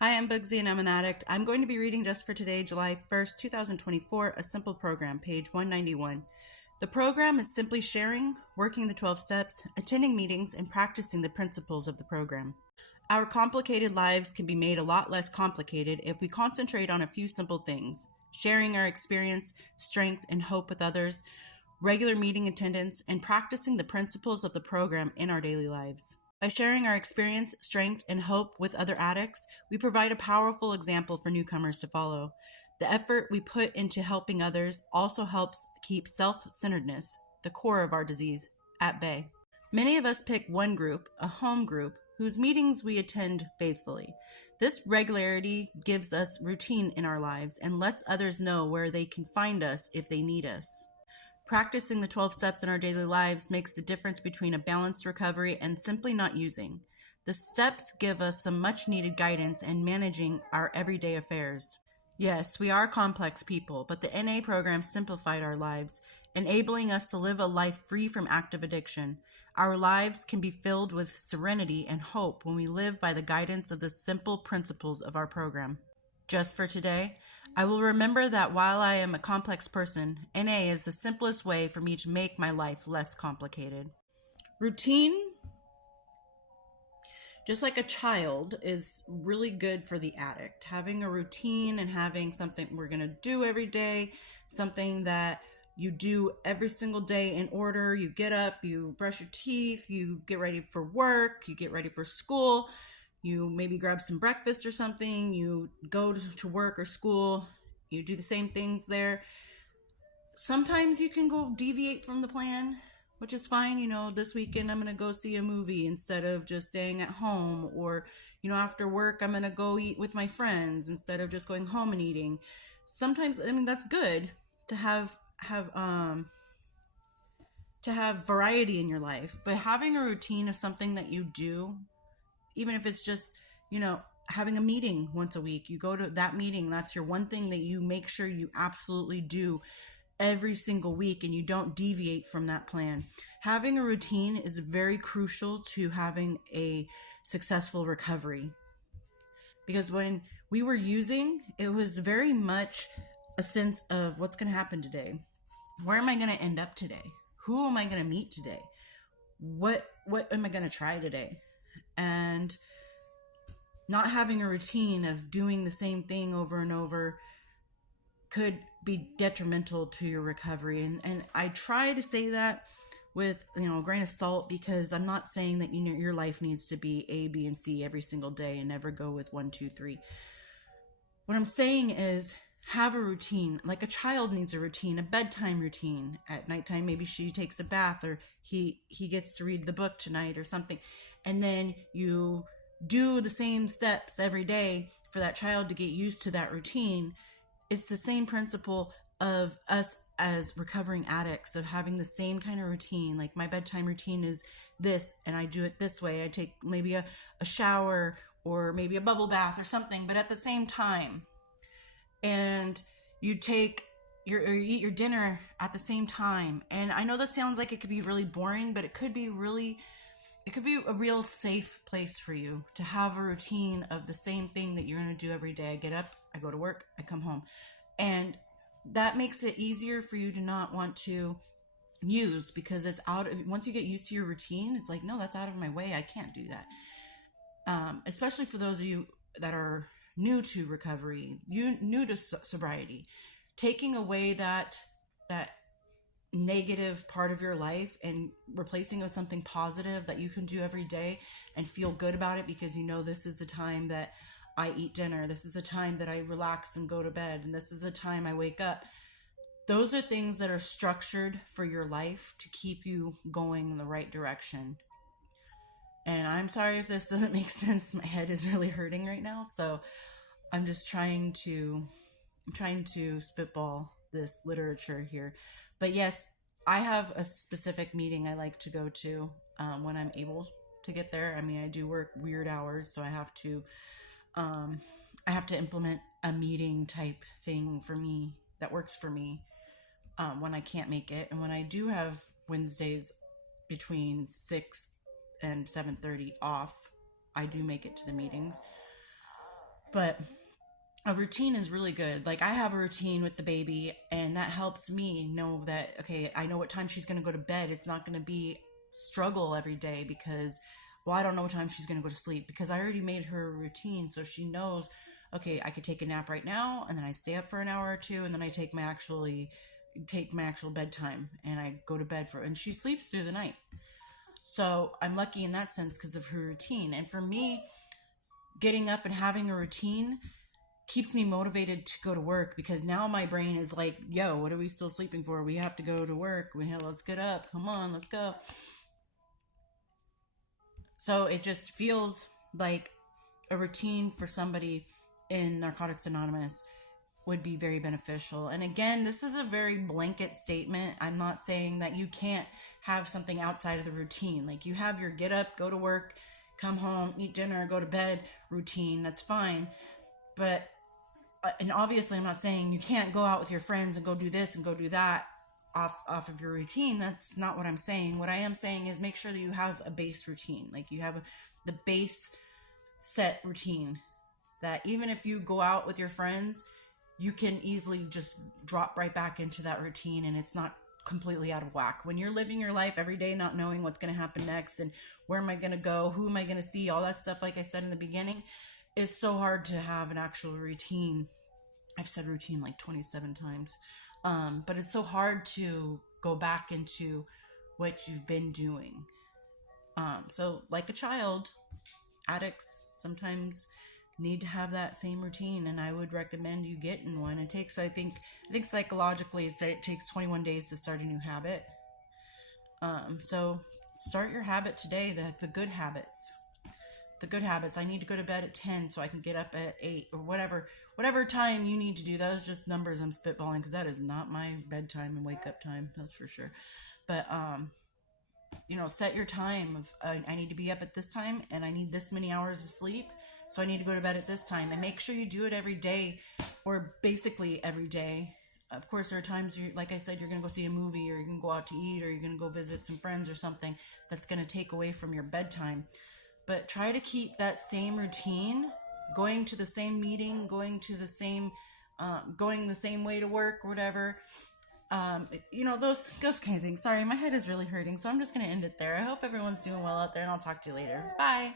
Hi, I'm Bugsy and I'm an addict. I'm going to be reading just for today, July 1st, 2024, A Simple Program, page 191. The program is simply sharing, working the 12 steps, attending meetings, and practicing the principles of the program. Our complicated lives can be made a lot less complicated if we concentrate on a few simple things: sharing our experience, strength, and hope with others, regular meeting attendance, and practicing the principles of the program in our daily lives. By sharing our experience, strength, and hope with other addicts, we provide a powerful example for newcomers to follow. The effort we put into helping others also helps keep self-centeredness, the core of our disease, at bay. Many of us pick one group, a home group, whose meetings we attend faithfully. This regularity gives us routine in our lives and lets others know where they can find us if they need us. Practicing the 12 steps in our daily lives makes the difference between a balanced recovery and simply not using. The steps give us some much needed guidance in managing our everyday affairs. Yes, we are complex people, but the NA program simplified our lives, enabling us to live a life free from active addiction. Our lives can be filled with serenity and hope when we live by the guidance of the simple principles of our program. Just for today, I will remember that while I am a complex person, NA is the simplest way for me to make my life less complicated. Routine, just like a child, is really good for the addict. Having a routine and having something we're going to do every day, something that you do every single day in order. You get up, you brush your teeth, you get ready for work, you get ready for school, you maybe grab some breakfast or something, you go to work or school, you do the same things there. Sometimes you can go deviate from the plan, which is fine. This weekend I'm going to go see a movie instead of just staying at home. Or, after work, I'm going to go eat with my friends instead of just going home and eating. Sometimes, that's good to have variety in your life, but having a routine of something that you do, even if it's just, having a meeting once a week, you go to that meeting, that's your one thing that you make sure you absolutely do every single week and you don't deviate from that plan. Having a routine is very crucial to having a successful recovery. Because when we were using, it was very much a sense of what's going to happen today. Where am I going to end up today? Who am I going to meet today? What am I going to try today? And not having a routine of doing the same thing over and over could be detrimental to your recovery. And I try to say that with a grain of salt, because I'm not saying that your life needs to be A, B, and C every single day and never go with 1, 2, 3. What I'm saying is have a routine, like a child needs a routine, a bedtime routine. At nighttime, maybe she takes a bath, or he gets to read the book tonight or something. And then you do the same steps every day for that child to get used to that routine. It's the same principle of us as recovering addicts, of having the same kind of routine. Like my bedtime routine is this, and I do it this way. I take maybe a shower or maybe a bubble bath or something, but at the same time. And you take or you eat your dinner at the same time. And I know that sounds like it could be really boring, but it could be a real safe place for you to have a routine of the same thing that you're going to do every day. I get up, I go to work, I come home. And that makes it easier for you to not want to use, because it's once you get used to your routine, it's like, no, that's out of my way. I can't do that. Especially for those of you that are new to recovery, new to sobriety, taking away that negative part of your life and replacing it with something positive that you can do every day and feel good about it, because this is the time that I eat dinner, this is the time that I relax and go to bed, and this is the time I wake up. Those are things that are structured for your life to keep you going in the right direction. And I'm sorry if this doesn't make sense. My head is really hurting right now, so I'm just trying to spitball this literature here. But yes, I have a specific meeting I like to go to when I'm able to get there. I do work weird hours, so I have to implement a meeting type thing for me that works for me when I can't make it. And when I do have Wednesdays between 6 and 7:30 off, I do make it to the meetings. But a routine is really good. Like, I have a routine with the baby, and that helps me know that, okay, I know what time she's going to go to bed. It's not going to be struggle every day because, well, I don't know what time she's going to go to sleep because I already made her a routine. So she knows, okay, I could take a nap right now, and then I stay up for an hour or two, and then I take my actual bedtime, and I go to bed and she sleeps through the night. So I'm lucky in that sense because of her routine. And for me, getting up and having a routine keeps me motivated to go to work because now my brain is like, yo, what are we still sleeping for? We have to go to work. Let's get up. Come on, let's go. So it just feels like a routine for somebody in Narcotics Anonymous would be very beneficial. And again, this is a very blanket statement. I'm not saying that you can't have something outside of the routine. Like, you have your get up, go to work, come home, eat dinner, go to bed routine. That's fine. But and obviously I'm not saying you can't go out with your friends and go do this and go do that off of your routine. That's not what I'm saying. What I am saying is make sure that you have a base routine. Like, you have the base set routine that even if you go out with your friends, you can easily just drop right back into that routine and it's not completely out of whack. When you're living your life every day not knowing what's going to happen next and where am I going to go, who am I going to see, all that stuff, like I said in the beginning, it's so hard to have an actual routine. I've said routine like 27 times. But it's so hard to go back into what you've been doing. So like a child, addicts sometimes need to have that same routine, and I would recommend you getting one. It takes, I think psychologically it takes 21 days to start a new habit. So start your habit today, the good habits. The good habits. I need to go to bed at 10 so I can get up at 8 or whatever time you need to do. Those just numbers I'm spitballing because that is not my bedtime and wake up time, that's for sure. But set your time of I need to be up at this time and I need this many hours of sleep, so I need to go to bed at this time, and make sure you do it every day, or basically every day. Of course, there are times, like I said, you're going to go see a movie, or you're going to go out to eat, or you're going to go visit some friends or something that's going to take away from your bedtime. But try to keep that same routine, going to the same meeting, going the same way to work, whatever. Those kind of things. Sorry, my head is really hurting, so I'm just going to end it there. I hope everyone's doing well out there, and I'll talk to you later. Bye.